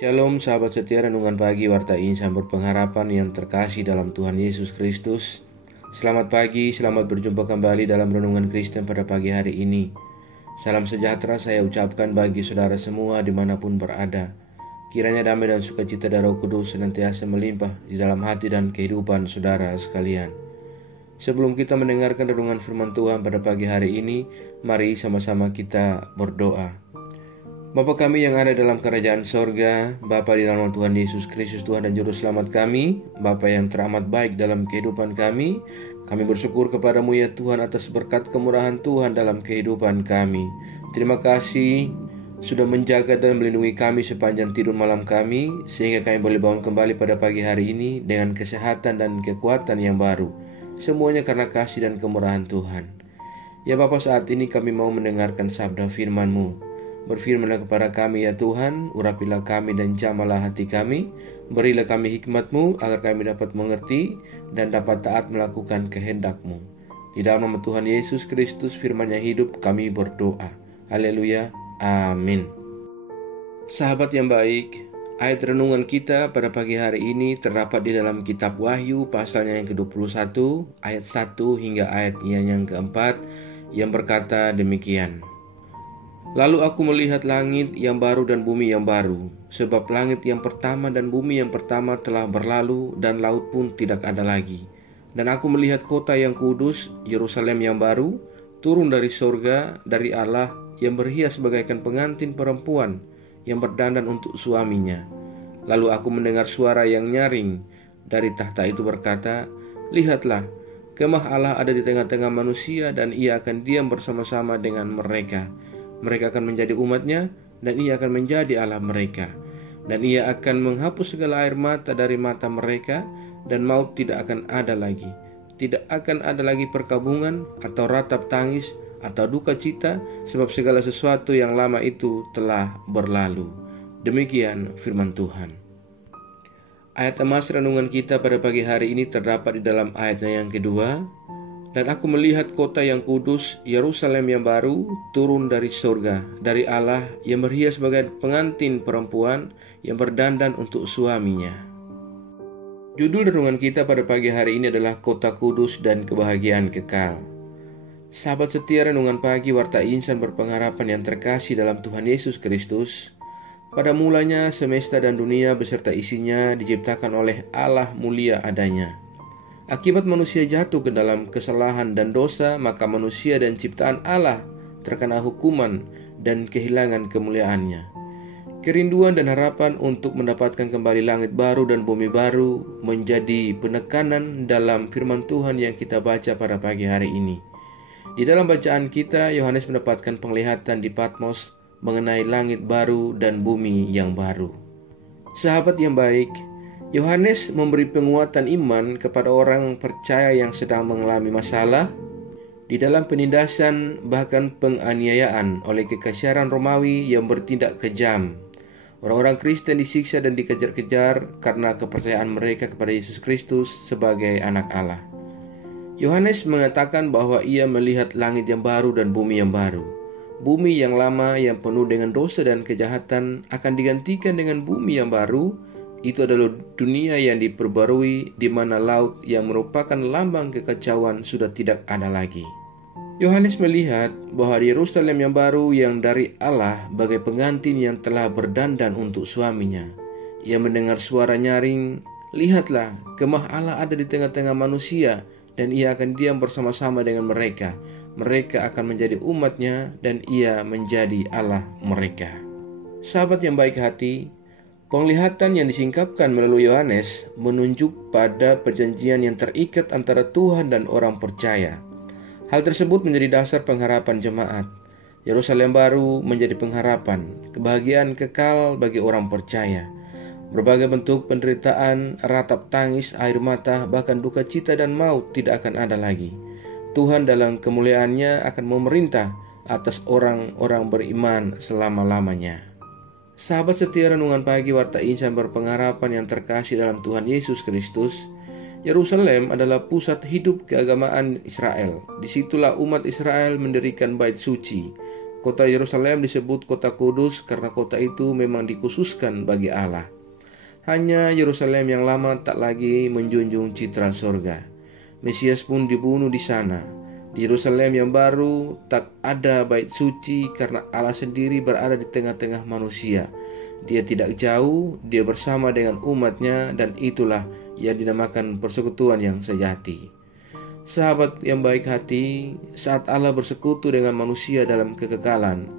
Shalom sahabat setia renungan pagi Warta Insan Berpengharapan yang terkasih dalam Tuhan Yesus Kristus. Selamat pagi, selamat berjumpa kembali dalam renungan Kristen pada pagi hari ini. Salam sejahtera saya ucapkan bagi saudara semua dimanapun berada. Kiranya damai dan sukacita dari Roh Kudus senantiasa melimpah di dalam hati dan kehidupan saudara sekalian. Sebelum kita mendengarkan renungan firman Tuhan pada pagi hari ini, mari sama-sama kita berdoa. Bapa kami yang ada dalam kerajaan sorga, Bapa di dalam Tuhan Yesus Kristus Tuhan dan Juru Selamat kami, Bapa yang teramat baik dalam kehidupan kami bersyukur kepadamu ya Tuhan atas berkat kemurahan Tuhan dalam kehidupan kami. Terima kasih sudah menjaga dan melindungi kami sepanjang tidur malam kami, sehingga kami boleh bangun kembali pada pagi hari ini dengan kesehatan dan kekuatan yang baru. Semuanya karena kasih dan kemurahan Tuhan. Ya Bapa, saat ini kami mau mendengarkan sabda firman-Mu. Berfirmanlah kepada kami ya Tuhan, urapilah kami dan jamalah hati kami, berilah kami hikmat-Mu agar kami dapat mengerti dan dapat taat melakukan kehendak-Mu. Di dalam nama Tuhan Yesus Kristus firman yang hidup kami berdoa. Haleluya, amin. Sahabat yang baik, ayat renungan kita pada pagi hari ini terdapat di dalam kitab Wahyu pasalnya yang ke-21 ayat 1 hingga ayatnya yang ke-4 yang berkata demikian. Lalu aku melihat langit yang baru dan bumi yang baru, sebab langit yang pertama dan bumi yang pertama telah berlalu dan laut pun tidak ada lagi. Dan aku melihat kota yang kudus, Yerusalem yang baru, turun dari sorga, dari Allah, yang berhias bagaikan pengantin perempuan yang berdandan untuk suaminya. Lalu aku mendengar suara yang nyaring dari tahta itu berkata, "Lihatlah, kemah Allah ada di tengah-tengah manusia dan ia akan diam bersama-sama dengan mereka. Mereka akan menjadi umatnya dan ia akan menjadi Allah mereka. Dan ia akan menghapus segala air mata dari mata mereka dan maut tidak akan ada lagi. Tidak akan ada lagi perkabungan atau ratap tangis atau duka cita, sebab segala sesuatu yang lama itu telah berlalu." Demikian firman Tuhan. Ayat emas renungan kita pada pagi hari ini terdapat di dalam ayatnya yang kedua. Dan aku melihat kota yang kudus, Yerusalem yang baru, turun dari surga, dari Allah yang berhias sebagai pengantin perempuan yang berdandan untuk suaminya. Judul renungan kita pada pagi hari ini adalah Kota Kudus dan Kebahagiaan Kekal. Sahabat setia renungan pagi Warta Insan Berpengharapan yang terkasih dalam Tuhan Yesus Kristus, pada mulanya semesta dan dunia beserta isinya diciptakan oleh Allah mulia adanya. Akibat manusia jatuh ke dalam kesalahan dan dosa, maka manusia dan ciptaan Allah terkena hukuman dan kehilangan kemuliaannya. Kerinduan dan harapan untuk mendapatkan kembali langit baru dan bumi baru menjadi penekanan dalam firman Tuhan yang kita baca pada pagi hari ini. Di dalam bacaan kita, Yohanes mendapatkan penglihatan di Patmos mengenai langit baru dan bumi yang baru. Sahabat yang baik, Yohanes memberi penguatan iman kepada orang percaya yang sedang mengalami masalah di dalam penindasan bahkan penganiayaan oleh kekaisaran Romawi yang bertindak kejam. Orang-orang Kristen disiksa dan dikejar-kejar karena kepercayaan mereka kepada Yesus Kristus sebagai anak Allah. Yohanes mengatakan bahwa ia melihat langit yang baru dan bumi yang baru. Bumi yang lama yang penuh dengan dosa dan kejahatan akan digantikan dengan bumi yang baru. Itu adalah dunia yang diperbarui, di mana laut yang merupakan lambang kekacauan sudah tidak ada lagi. Yohanes melihat bahwa di Yerusalem yang baru yang dari Allah bagai pengantin yang telah berdandan untuk suaminya. Ia mendengar suara nyaring, "Lihatlah, kemah Allah ada di tengah-tengah manusia dan ia akan diam bersama-sama dengan mereka. Mereka akan menjadi umatnya dan ia menjadi Allah mereka." Sahabat yang baik hati, penglihatan yang disingkapkan melalui Yohanes menunjuk pada perjanjian yang terikat antara Tuhan dan orang percaya. Hal tersebut menjadi dasar pengharapan jemaat. Yerusalem baru menjadi pengharapan, kebahagiaan kekal bagi orang percaya. Berbagai bentuk penderitaan, ratap tangis, air mata, bahkan duka cita dan maut tidak akan ada lagi. Tuhan dalam kemuliaannya akan memerintah atas orang-orang beriman selama-lamanya. Sahabat setia renungan pagi Warta Insan Berpengharapan yang terkasih dalam Tuhan Yesus Kristus, Yerusalem adalah pusat hidup keagamaan Israel. Disitulah umat Israel mendirikan bait suci. Kota Yerusalem disebut kota kudus karena kota itu memang dikhususkan bagi Allah. Hanya Yerusalem yang lama tak lagi menjunjung citra sorga. Mesias pun dibunuh di sana. Di Yerusalem yang baru tak ada bait suci karena Allah sendiri berada di tengah-tengah manusia. Dia tidak jauh, dia bersama dengan umatnya, dan itulah yang dinamakan persekutuan yang sejati. Sahabat yang baik hati, saat Allah bersekutu dengan manusia dalam kekekalan,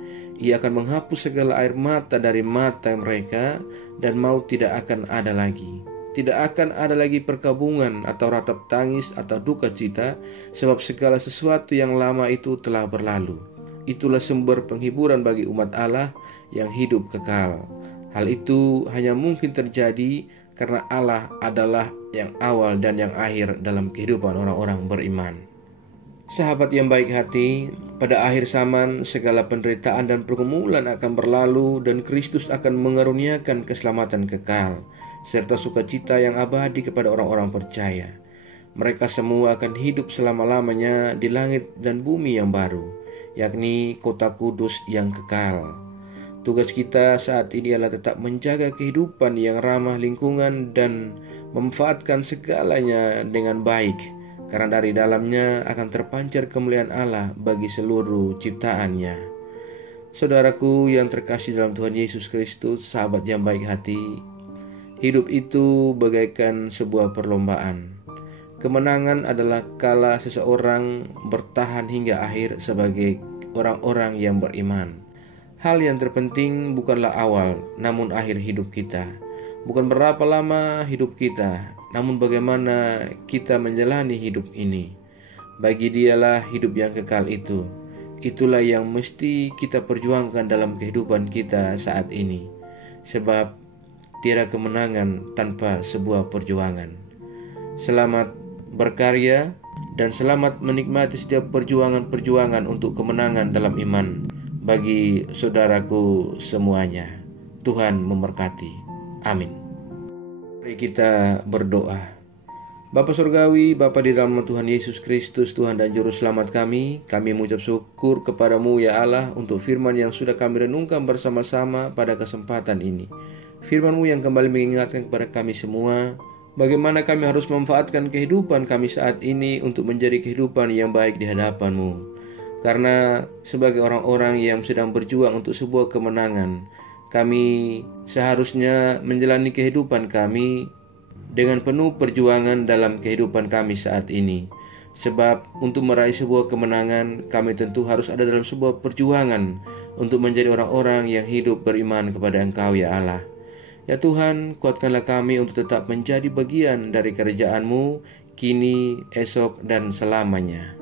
Ia akan menghapus segala air mata dari mata mereka, dan maut tidak akan ada lagi. Tidak akan ada lagi perkabungan atau ratap tangis atau duka cita, sebab segala sesuatu yang lama itu telah berlalu. Itulah sumber penghiburan bagi umat Allah yang hidup kekal. Hal itu hanya mungkin terjadi karena Allah adalah yang awal dan yang akhir dalam kehidupan orang-orang beriman. Sahabat yang baik hati, pada akhir zaman segala penderitaan dan pergumulan akan berlalu dan Kristus akan mengaruniakan keselamatan kekal serta sukacita yang abadi kepada orang-orang percaya. Mereka semua akan hidup selama-lamanya di langit dan bumi yang baru, yakni kota kudus yang kekal. Tugas kita saat ini adalah tetap menjaga kehidupan yang ramah lingkungan dan memanfaatkan segalanya dengan baik, karena dari dalamnya akan terpancar kemuliaan Allah bagi seluruh ciptaannya. Saudaraku yang terkasih dalam Tuhan Yesus Kristus, sahabat yang baik hati, hidup itu bagaikan sebuah perlombaan. Kemenangan adalah kala seseorang bertahan hingga akhir sebagai orang-orang yang beriman. Hal yang terpenting bukanlah awal, namun akhir hidup kita. Bukan berapa lama hidup kita, namun bagaimana kita menjalani hidup ini. Bagi Dialah hidup yang kekal itu. Itulah yang mesti kita perjuangkan dalam kehidupan kita saat ini. Sebab tiada kemenangan tanpa sebuah perjuangan. Selamat berkarya dan selamat menikmati setiap perjuangan-perjuangan untuk kemenangan dalam iman. Bagi saudaraku semuanya, Tuhan memberkati. Amin. Mari kita berdoa. Bapa Surgawi, Bapa di dalam Tuhan Yesus Kristus, Tuhan dan Juru Selamat kami mengucap syukur kepadamu ya Allah untuk firman yang sudah kami renungkan bersama-sama pada kesempatan ini. Firman-Mu yang kembali mengingatkan kepada kami semua bagaimana kami harus memanfaatkan kehidupan kami saat ini untuk menjadi kehidupan yang baik di hadapan-Mu. Karena sebagai orang-orang yang sedang berjuang untuk sebuah kemenangan, kami seharusnya menjalani kehidupan kami dengan penuh perjuangan dalam kehidupan kami saat ini. Sebab untuk meraih sebuah kemenangan, kami tentu harus ada dalam sebuah perjuangan untuk menjadi orang-orang yang hidup beriman kepada Engkau ya Allah. Ya Tuhan, kuatkanlah kami untuk tetap menjadi bagian dari kerajaan-Mu, kini, esok, dan selamanya.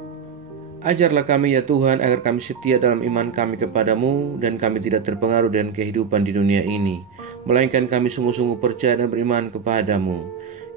Ajarlah kami ya Tuhan agar kami setia dalam iman kami kepadamu dan kami tidak terpengaruh dengan kehidupan di dunia ini, melainkan kami sungguh-sungguh percaya dan beriman kepadamu.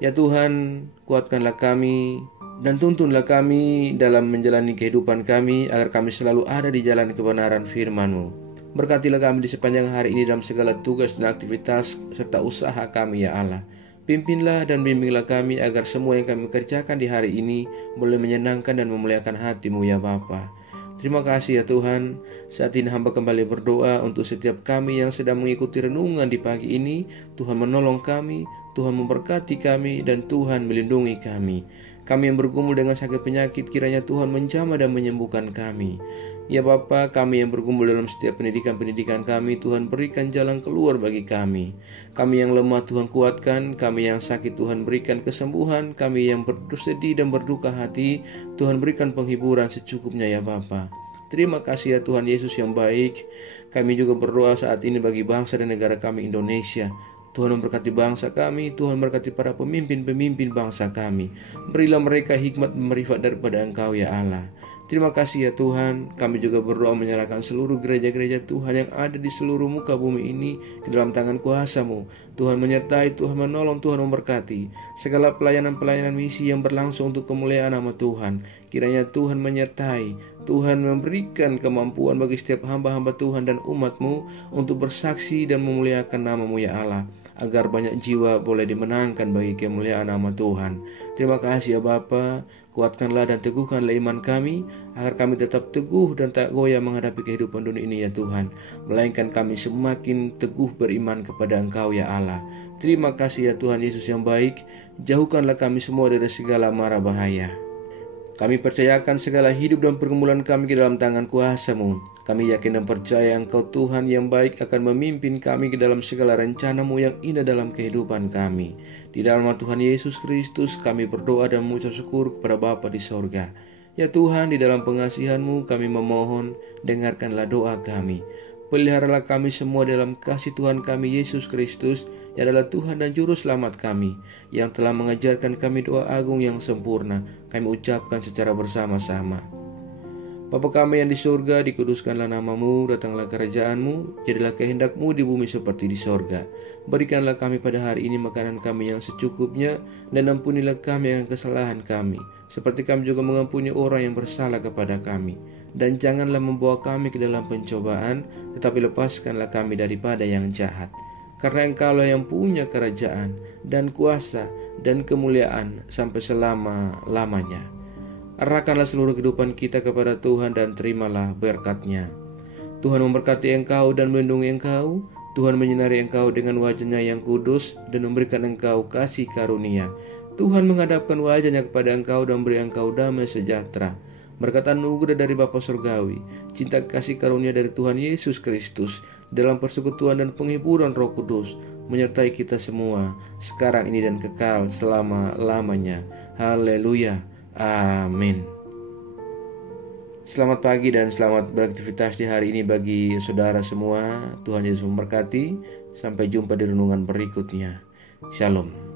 Ya Tuhan, kuatkanlah kami dan tuntunlah kami dalam menjalani kehidupan kami agar kami selalu ada di jalan kebenaran firman-Mu. Berkatilah kami di sepanjang hari ini dalam segala tugas dan aktivitas serta usaha kami ya Allah. Pimpinlah dan bimbinglah kami agar semua yang kami kerjakan di hari ini boleh menyenangkan dan memuliakan hati-Mu ya Bapa. Terima kasih ya Tuhan. Saat ini hamba kembali berdoa untuk setiap kami yang sedang mengikuti renungan di pagi ini. Tuhan menolong kami, Tuhan memberkati kami, dan Tuhan melindungi kami. Kami yang bergumul dengan sakit penyakit, kiranya Tuhan menjamah dan menyembuhkan kami. Ya Bapa, kami yang bergumul dalam setiap pendidikan kami, Tuhan berikan jalan keluar bagi kami. Kami yang lemah Tuhan kuatkan, kami yang sakit Tuhan berikan kesembuhan, kami yang bersedih dan berduka hati, Tuhan berikan penghiburan secukupnya ya Bapa. Terima kasih ya Tuhan Yesus yang baik. Kami juga berdoa saat ini bagi bangsa dan negara kami Indonesia. Tuhan memberkati bangsa kami, Tuhan memberkati para pemimpin-pemimpin bangsa kami. Berilah mereka hikmat dan marifat daripada Engkau ya Allah. Terima kasih ya Tuhan. Kami juga berdoa menyerahkan seluruh gereja-gereja Tuhan yang ada di seluruh muka bumi ini ke dalam tangan kuasa-Mu. Tuhan menyertai, Tuhan menolong, Tuhan memberkati segala pelayanan-pelayanan misi yang berlangsung untuk kemuliaan nama Tuhan. Kiranya Tuhan menyertai, Tuhan memberikan kemampuan bagi setiap hamba-hamba Tuhan dan umat-Mu untuk bersaksi dan memuliakan nama-Mu ya Allah, agar banyak jiwa boleh dimenangkan bagi kemuliaan nama Tuhan. Terima kasih ya Bapa, kuatkanlah dan teguhkanlah iman kami, agar kami tetap teguh dan tak goyah menghadapi kehidupan dunia ini ya Tuhan, melainkan kami semakin teguh beriman kepada Engkau ya Allah. Terima kasih ya Tuhan Yesus yang baik, jauhkanlah kami semua dari segala mara bahaya. Kami percayakan segala hidup dan pergumulan kami ke dalam tangan kuasa-Mu. Kami yakin dan percaya Engkau Tuhan yang baik akan memimpin kami ke dalam segala rencana-Mu yang indah dalam kehidupan kami. Di dalam nama Tuhan Yesus Kristus kami berdoa dan mengucap syukur kepada Bapa di sorga. Ya Tuhan, di dalam pengasihan-Mu kami memohon, dengarkanlah doa kami. Peliharalah kami semua dalam kasih Tuhan kami Yesus Kristus, yang adalah Tuhan dan Juru Selamat kami, yang telah mengajarkan kami doa agung yang sempurna. Kami ucapkan secara bersama-sama. Bapa kami yang di surga, dikuduskanlah nama-Mu, datanglah kerajaan-Mu, jadilah kehendak-Mu di bumi seperti di sorga. Berikanlah kami pada hari ini makanan kami yang secukupnya, dan ampunilah kami akan kesalahan kami, seperti kami juga mengampuni orang yang bersalah kepada kami. Dan janganlah membawa kami ke dalam pencobaan, tetapi lepaskanlah kami daripada yang jahat. Karena Engkaulah yang punya kerajaan, dan kuasa, dan kemuliaan sampai selama-lamanya. Arahkanlah seluruh kehidupan kita kepada Tuhan dan terimalah berkat-Nya. Tuhan memberkati engkau dan melindungi engkau. Tuhan menyinari engkau dengan wajah-Nya yang kudus dan memberikan engkau kasih karunia. Tuhan menghadapkan wajah-Nya kepada engkau dan beri engkau damai sejahtera. Berkat anugerah dari Bapa Surgawi, cinta kasih karunia dari Tuhan Yesus Kristus, dalam persekutuan dan penghiburan Roh Kudus, menyertai kita semua, sekarang ini dan kekal selama-lamanya. Haleluya. Amin. Selamat pagi dan selamat beraktivitas di hari ini bagi saudara semua. Tuhan Yesus memberkati. Sampai jumpa di renungan berikutnya. Shalom.